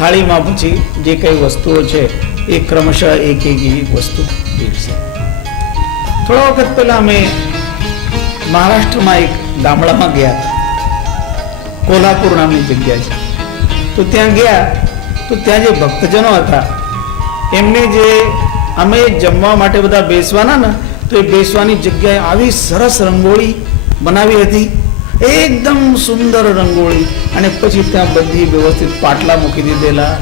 થાળીમાં પછી જે કઈ વસ્તુઓ છે એ ક્રમશઃ એક એક વસ્તુ પીરસે. થોડા વખત પહેલા અમે મહારાષ્ટ્રમાં એક ગામડામાં ગયા હતા. કોલ્હાપુર નામની જગ્યા છે. તો ત્યાં ગયા તો ત્યાં જે ભક્તજનો હતા એમને જે અમે જમવા માટે બધા બેસવાના ને, તો એ બેસવાની જગ્યાએ આવી સરસ રંગોળી બનાવી હતી, એકદમ સુંદર રંગોળી. અને પછી ત્યાં બધી વ્યવસ્થિત પાટલા મૂકી દીધેલા,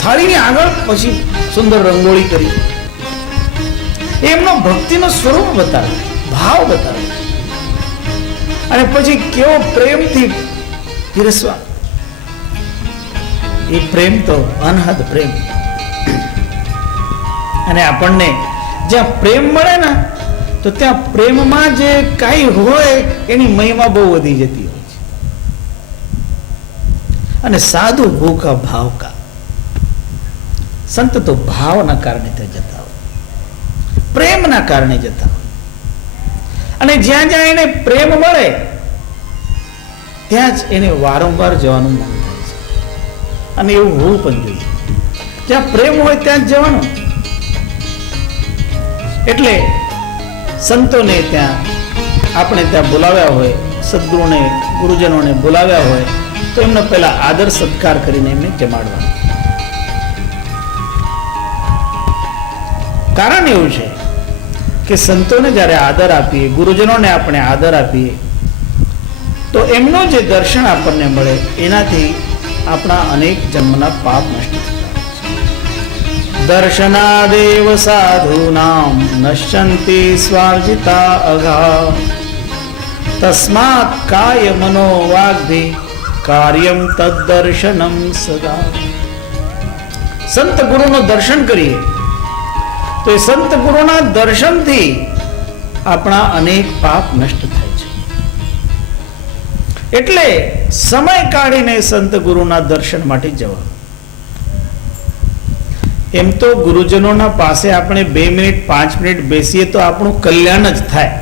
થાળીની આગળ પછી સુંદર રંગોળી કરી. એમનો ભક્તિનો સ્વરૂપ બતાવે, ભાવ બતાવે, અને પછી કેવો પ્રેમથી પીરસવા. એ પ્રેમ તો અનહદ પ્રેમ. અને આપણને જ્યાં પ્રેમ મળે ને, તો ત્યાં પ્રેમમાં જે કાંઈ હોય એની મહિમા બહુ વધી જતી હોય છે. અને સાધુ ભૂખા ભાવ કા, સંત તો ભાવના કારણે ત્યાં જતા હોય, પ્રેમના કારણે જતા હોય. અને જ્યાં જ્યાં એને પ્રેમ મળે ત્યાં જ એને વારંવાર જવાનું મન થાય છે. અને એવું હોવું પણ જોઈએ. જ્યાં પ્રેમ હોય ત્યાં જ જવાનું. એટલે સંતોને ત્યાં આપણે ત્યાં બોલાવ્યા હોય, સદગુરુને ગુરુજનોને બોલાવ્યા હોય, તો એમનો પહેલા આદર સત્કાર કરીને એમને જમાડવા. કારણ એવું છે કે સંતોને જ્યારે આદર આપીએ, ગુરુજનોને આપણે આદર આપીએ, તો એમનું જે દર્શન આપણને મળે એનાથી આપણા અનેક જન્મના પાપ નષ્ટ થતા. દર્શનાદેવ સાધૂનામ નશ્યંતિ સ્વાર્જિતા અઘા તસ્માત કાય મનો વાગ્ભિ કાર્યમ તદ્દર્શનમ સદા. સંત ગુરુનું દર્શન કરીએ તો એ સંત ગુરુના દર્શનથી આપણા અનેક પાપ નષ્ટ થાય છે. એટલે સમય કાઢીને સંત ગુરુના દર્શન માટે જવાનું. એમ તો ગુરુજનોના પાસે આપણે 2 મિનિટ 5 મિનિટ બેસીએ તો આપણું કલ્યાણ જ થાય.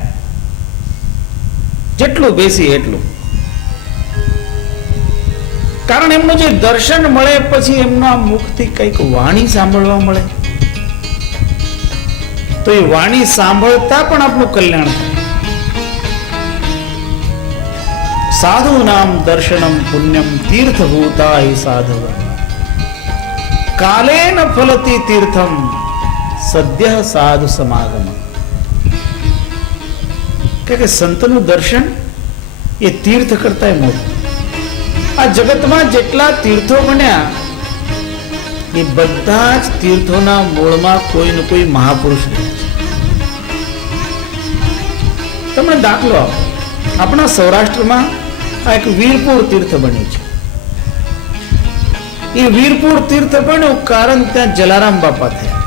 જેટલું બેસીએ એટલું. કારણ એમનું જે દર્શન મળે પછી એમના મુખથી કંઈક વાણી સાંભળવા મળે, તો એ વાણી સાંભળતા પણ આપણું કલ્યાણ થાય. સાધુ નામ દર્શનમ પુણ્યમ તીર્થભૂતા હિ સાધવ કાલેન ફલતી તીર્થમ સદ્ય સાધુ સમાગમ. કે સંતનું દર્શન એ તીર્થ કરતા મોટું. આ જગતમાં જેટલા તીર્થો બન્યા એ બધા જ તીર્થોના મૂળમાં કોઈ ને કોઈ મહાપુરુષ રહ્યા છે. તમને દાખલો આપો, આપણા સૌરાષ્ટ્રમાં આ એક વીરપુર તીર્થ બન્યું છે. એ વીરપુર તીર્થ બન્યું કારણ ત્યાં જલારામ બાપા થયા.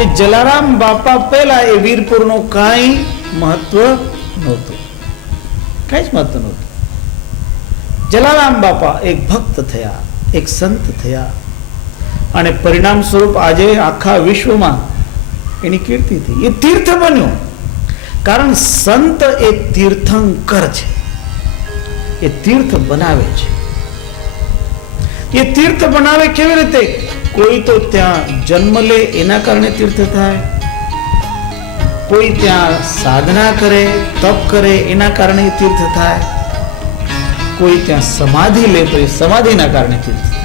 એ જલારામ બાપા પહેલા એ વીરપુરનું કાંઈ મહત્વ નહોતું, કઈ જ મહત્વ નહોતું. જલારામ બાપા એક ભક્ત થયા, એક સંત થયા, અને પરિણામ સ્વરૂપ આજે આખા વિશ્વમાં એની કીર્તિ થઈ. એ તીર્થ બન્યું કારણ સંત એ તીર્થંકર છે, એ તીર્થ બનાવે છે. એ તીર્થ બનાવે કેવી રીતે? કોઈ તો ત્યાં જન્મ લે એના કારણે તીર્થ થાય, કોઈ ત્યાં સાધના કરે, તપ કરે એના કારણે તીર્થ થાય, કોઈ ત્યાં સમાધિ લે તો એ સમાધિના કારણે તીર્થ થાય.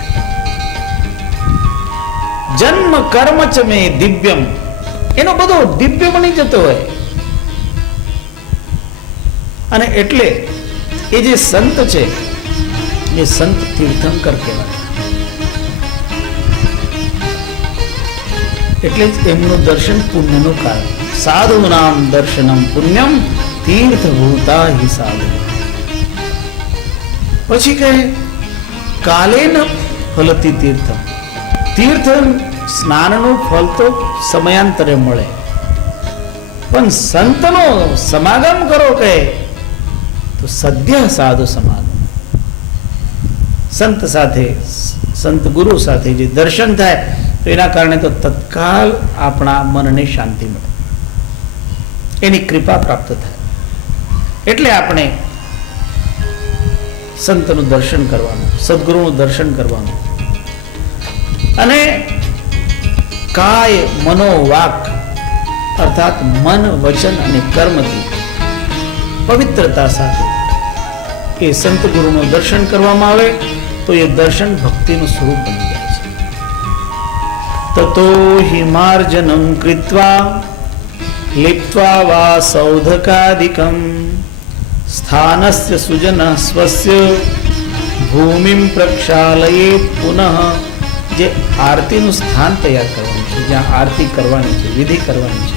જન્મ કર્મ ચ મે દિવ્યમ, એનો બધો દિવ્ય બની જતો હોય. અને એટલે એ જે સંત છે એ સંત તીર્થંકર કહેવાય. એટલે જ એમનું દર્શન પુણ્યનું કારણ. સાધુ નામ દર્શનમ પુણ્યમ તીર્થભૂતા હિ સાધુ. પછી કહે કાલેન ફલતી તીર્થમ. તીર્થ સ્નાનનું ફળ તો સમયાંતરે મળે, પણ સંતનો સમાગમ કરો કહે તો સદ્ય સાધુ સમાગમ. સંત સાથે, સંત ગુરુ સાથે જે દર્શન થાય તો એના કારણે તો તત્કાલ આપણા મનને શાંતિ મળે, એની કૃપા પ્રાપ્ત થાય. એટલે આપણે સંતનું દર્શન કરવાનું, સદગુરુનું દર્શન કરવાનું. અને કાય મનો વાક અર્થાત મન, વચન અને કર્મથી પવિત્રતા સાથે એ સંત ગુરુનું દર્શન કરવામાં આવે તો એ દર્શન ભક્તિનું સ્વરૂપ બની જાય છે. તતો હિમાર્જનમ કૃત્વા લિપ્ત્વા વા સૌધકાદિકમ સ્થાનસ્ય સુજન સ્વસ્ય ભૂમિમ પ્રક્ષાલયેત પુનઃ. જે આરતીનું સ્થાન તૈયાર કરવાનું છે, જ્યાં આરતી કરવાની છે, વિધિ કરવાની છે,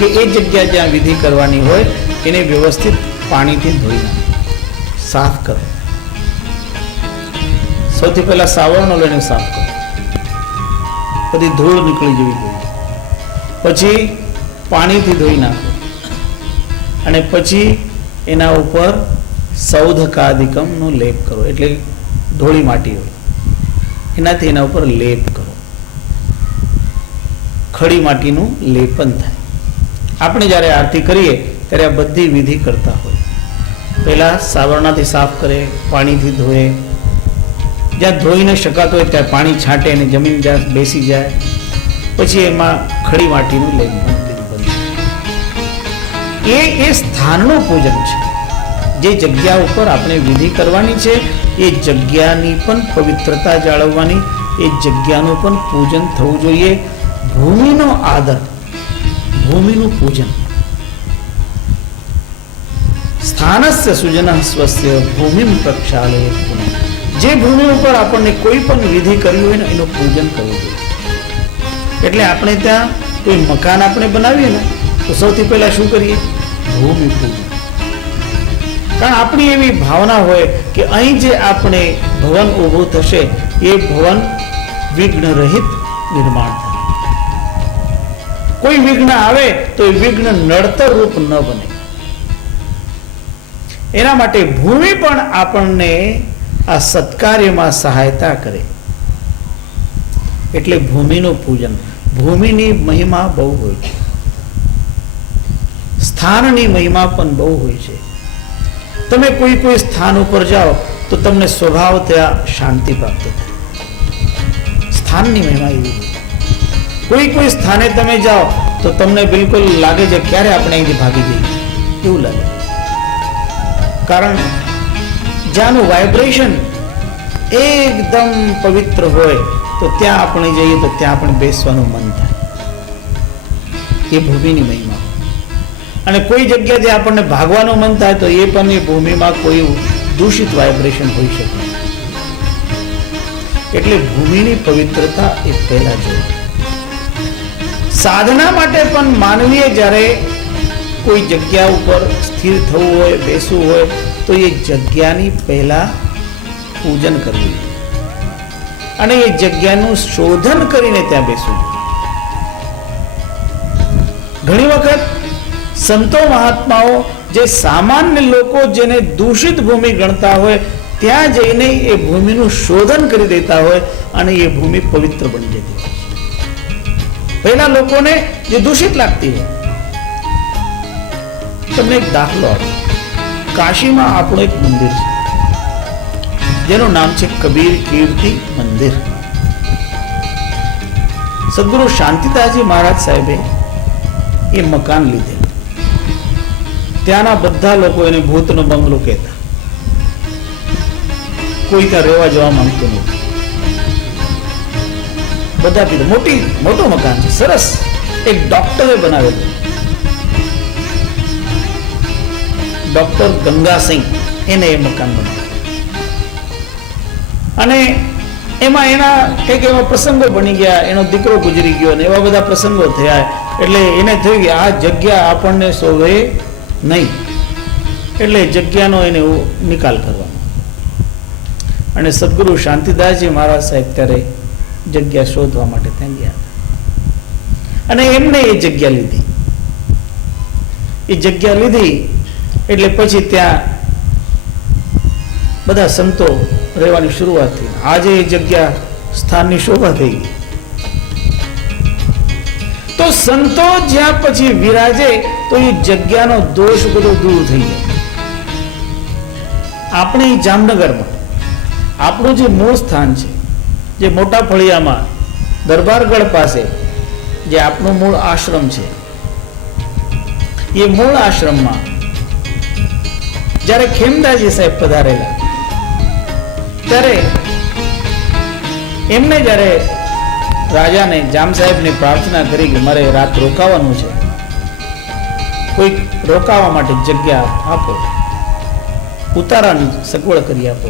કે એ જગ્યા જ્યાં વિધિ કરવાની હોય એને વ્યવસ્થિત પાણીથી ધોઈ નાખો, સાફ કરો. સૌથી પહેલા સાવરણો લઈને સાફ કરો, બધી ધૂળ નીકળી જવી જોઈએ. પછી પાણીથી ધોઈ નાખો અને પછી એના ઉપર સૌધકાદિકમનો લેપ કરો, એટલે ધોળી માટી હોય એનાથી એના ઉપર લેપ કરો. ખડી માટીનું લેપન થાય. આપણે જ્યારે આરતી કરીએ ત્યારે આ બધી વિધિ કરતા હોય. પહેલા સાવરણાથી સાફ કરે, પાણીથી ધોએ, જ્યાં ધોઈ ન શકાતો હોય ત્યાં પાણી છાંટે અને જમીન જ્યાં બેસી જાય, પછી એમાં ખડી માટીનું લેપન. એ સ્થાનનું પૂજન છે. જે જગ્યા ઉપર આપણે વિધિ કરવાની છે એ જગ્યાની પણ પવિત્રતા જાળવવાની, એ જગ્યાનું પણ પૂજન થવું જોઈએ. ભૂમિનો આદર, ભૂમિનું પૂજન. સ્થાનસ્ય સુજન સ્વસ્ય ભૂમિમ પ્રક્ષાલયેત પુનઃ. જે ભૂમિ ઉપર આપણને કોઈ પણ વિધિ કરવી હોય ને એનું પૂજન કરવું જોઈએ. એટલે આપણે ત્યાં કોઈ મકાન આપણે બનાવીએ ને તો સૌથી પહેલા શું કરીએ? ભૂમિ પૂજન. કારણ આપણી એવી ભાવના હોય કે અહીં જે આપણે ભવન ઊભું થશે એ ભવન વિઘ્ન રહિત નિર્માણ થાય. કોઈ વિઘ્ન આવે તો એ વિઘ્ન નડતર રૂપ ન બને. એના માટે ભૂમિ પણ આપણને આ સત્કાર્યમાં સહાયતા કરે. એટલે ભૂમિનું પૂજન. ભૂમિની મહિમા બહુ હોય છે, સ્થાનની મહિમા પણ બહુ હોય છે. તમે કોઈ કોઈ સ્થાન ઉપર જાઓ તો તમને સ્વભાવ ત્યાં શાંતિ પ્રાપ્ત થાય. સ્થાનની મહિમા એવી. કોઈ કોઈ સ્થાને તમે જાઓ તો તમને બિલકુલ લાગે છે ક્યારે આપણે અહીંથી ભાગી જઈએ એવું લાગે. કારણ જ્યાંનું વાઇબ્રેશન એકદમ પવિત્ર હોય તો ત્યાં આપણે જઈએ તો ત્યાં પણ બેસવાનું મન થાય. એ ભૂમિની મહિમા. અને કોઈ જગ્યા જે આપણને ભાગવાનું મન થાય તો એ પણ એ ભૂમિમાં કોઈ દૂષિત વાઇબ્રેશન હોઈ શકે. એટલે ભૂમિની પવિત્રતા એ પહેલા જોઈએ. સાધના માટે પણ માનવીએ જ્યારે કોઈ જગ્યા ઉપર સ્થિર થવું હોય, બેસવું હોય તો એ જગ્યાની પહેલા પૂજન કરવું અને એ જગ્યાનું શોધન કરીને ત્યાં બેસવું. ઘણી વખત સંતો મહાત્માઓ જે સામાન્ય લોકો જેને દૂષિત ભૂમિ ગણતા હોય ત્યાં જઈને એ ભૂમિનું શોધન કરી દેતા હોય અને એ ભૂમિ પવિત્ર બની જતી હોય. પહેલા લોકોને જે દૂષિત લાગતી હોય. તમને એક દાખલો આપો. કાશીમાં આપણું એક મંદિર છે જેનું નામ છે કબીર કીર્તિ મંદિર. સદગુરુ શાંતિદાસજી મહારાજ સાહેબે એ મકાન લીધેલું. ત્યાંના બધા લોકો એને ભૂતનો બંગલો કહેતા. કોઈ ત્યાં રહેવા જવા માંગતું નથી. બધા પીધું. મોટું મકાન છે, સરસ. એક ડોક્ટરે બનાવેલું. ડોક્ટર ગંગાસિંહ એને એ મકાન બનાવ્યું. અને એમાં એના કંઈક એવા પ્રસંગો બની ગયા, એનો દીકરો ગુજરી ગયો ને એવા બધા પ્રસંગો થયા. એટલે એને થયું કે આ જગ્યા આપણને શોભે નહીં, એટલે જગ્યાનો એને નિકાલ કરવાનો. અને સદગુરુ શાંતિદાસજી મહારાજ સાહેબ ત્યારે જગ્યા શોધવા માટે ત્યાં ગયા અને એમને એ જગ્યા લીધી. એ જગ્યા લીધી એટલે પછી ત્યાં બધા સંતો રહેવાની શરૂઆત થઈ. આજે એ જગ્યા સ્થાનની શોભા થઈ ગઈ. તો સંતો જ્યાં પછી વિરાજે તો એ જગ્યાનો દોષ બધો દૂર થઈ જાય. આપણે જામનગરમાં આપણું જે મૂળ સ્થાન છે, જે મોટા ફળિયામાં દરબારગઢ પાસે જે આપણું મૂળ આશ્રમ છે, એ મૂળ આશ્રમમાં જ્યારે ખેમદાજી સાહેબ પધારેલા ત્યારે એમને જ્યારે રાજાને જામ સાહેબને પ્રાર્થના કરી કે મારે રાત રોકાવાનું છે, કોઈક રોકાવા માટે જગ્યા આપો, ઉતારાની સગવડ કરી આપો.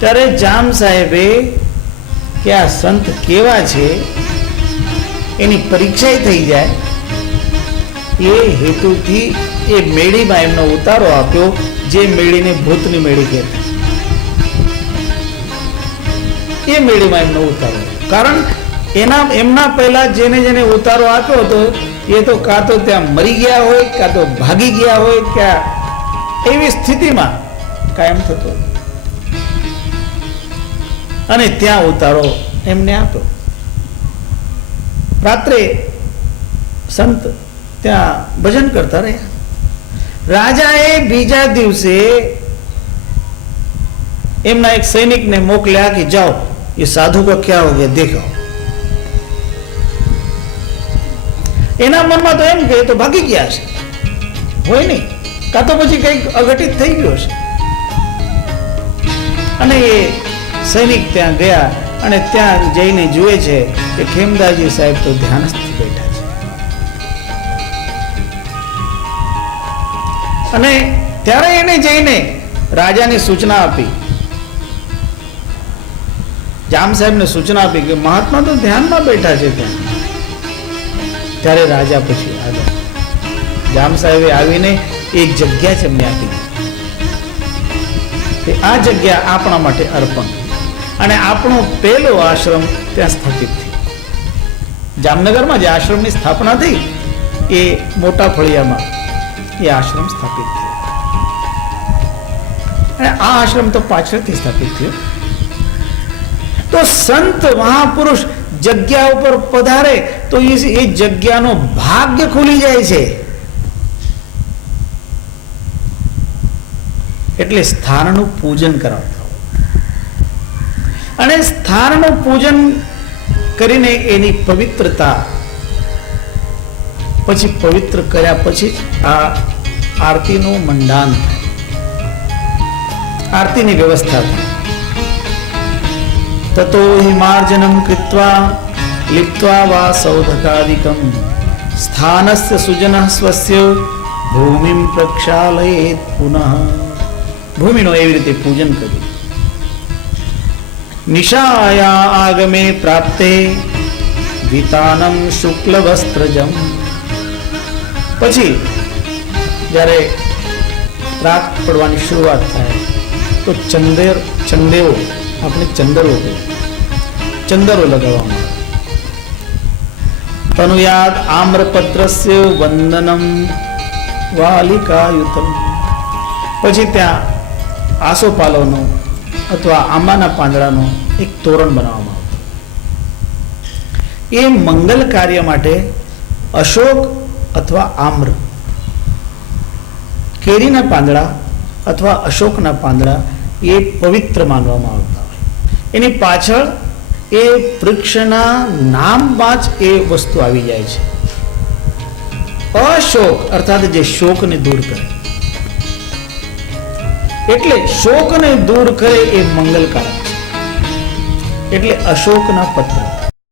ત્યારે જામ સાહેબે કે આ સંત કેવા છે એની પરીક્ષા થઈ જાય એ હેતુથી એ મેળીમાં એમનો ઉતારો આપ્યો, જે મેળીને ભૂતની મેળી કહેતા. એ મેળીમાં એમનો ઉતારો, કારણ એમના પહેલા જેને જેને ઉતારો આપ્યો હતો એ તો કાં તો ત્યાં મરી ગયા હોય, કાં તો ભાગી ગયા હોય, ક્યાં એવી સ્થિતિમાં કાયમ થતો અને ત્યાં ઉતારો એમને આપ્યો. રાત્રે સંત ત્યાં ભજન કરતા રહ્યા. રાજાએ બીજા દિવસે એમના એક સૈનિકને મોકલ્યા કે જાઓ ये साधु का क्या हो गया देखो. એના મનમાં તો એમ કે તો ભાગી ગયા છે, હોય નહીં, કાં તો પછી કંઈક અઘટિત થઈ ગયો છે. અને એ સૈનિક ત્યાં ગયા અને ત્યાં જઈને જુએ છે કે ખેમદાજી સાહેબ તો ધ્યાનસ્થી બેઠા છે. અને ત્યારે એને જઈને રાજાની સૂચના આપી, જામ સાહેબને સૂચના આપી કે મહાત્મા તો ધ્યાનમાં બેઠા છે ત્યાં. ત્યારે રાજા પછી આવ્યા. જામ સાહેબે આવીને એક જગ્યા છે એમને આપી કે આ જગ્યા આપણા માટે અર્પણ, અને આપણો પહેલો આશ્રમ ત્યાં સ્થાપિત થયો. જામનગરમાં જે આશ્રમની સ્થાપના થઈ એ મોટા ફળિયામાં એ આશ્રમ સ્થાપિત થયો. અને આ આશ્રમ તો પાછળથી સ્થાપિત થયો. તો સંત મહાપુરુષ જગ્યા ઉપર પધારે તો એ જગ્યાનો ભાગ્ય ખુલી જાય છે. એટલે સ્થાનનું પૂજન કરાવતા, અને સ્થાનનું પૂજન કરીને એની પવિત્રતા પછી પવિત્ર કર્યા પછી આ આરતીનું મંડાન થાય, આરતીની વ્યવસ્થા થાય. તતો હિમાર્જનમ કૃત્વા લિપ્ત્વા વા સૌધકાદિકમ સ્થાનસ્ય સુજનઃ સ્વસ્ય ભૂમિમ પ્રક્ષાલયેત પુનઃ. ભૂમિનો એવી રીતે પૂજન કર્યું. નિશાયા આગમે પ્રાપ્તે વિતાનમ શુક્લ વસ્ત્રજમ. પછી જ્યારે રાત પડવાની શરૂઆત થાય તો ચંદેવો આપણે ચંદરો લગાવવામાં આવે. તનુયાદ આમ્રપત્રસ્ય વંદનમ વાલિકાયુતમ. પછી ત્યાં આસોપાલવનો અથવા આંબાના પાંદડાનો એક તોરણ બનાવવામાં આવતું. એ મંગલ કાર્ય માટે અશોક અથવા આમ્ર, કેરીના પાંદડા અથવા અશોકના પાંદડા એ પવિત્ર માનવામાં આવતા હોય. એની પાછળ એ વૃક્ષના નામમાં જ એ વસ્તુ આવી જાય છે. અશોક અર્થાત જે શોકને દૂર કરે, એટલે શોકને દૂર કરે એ મંગલકારક છે. એટલે અશોકના પત્ર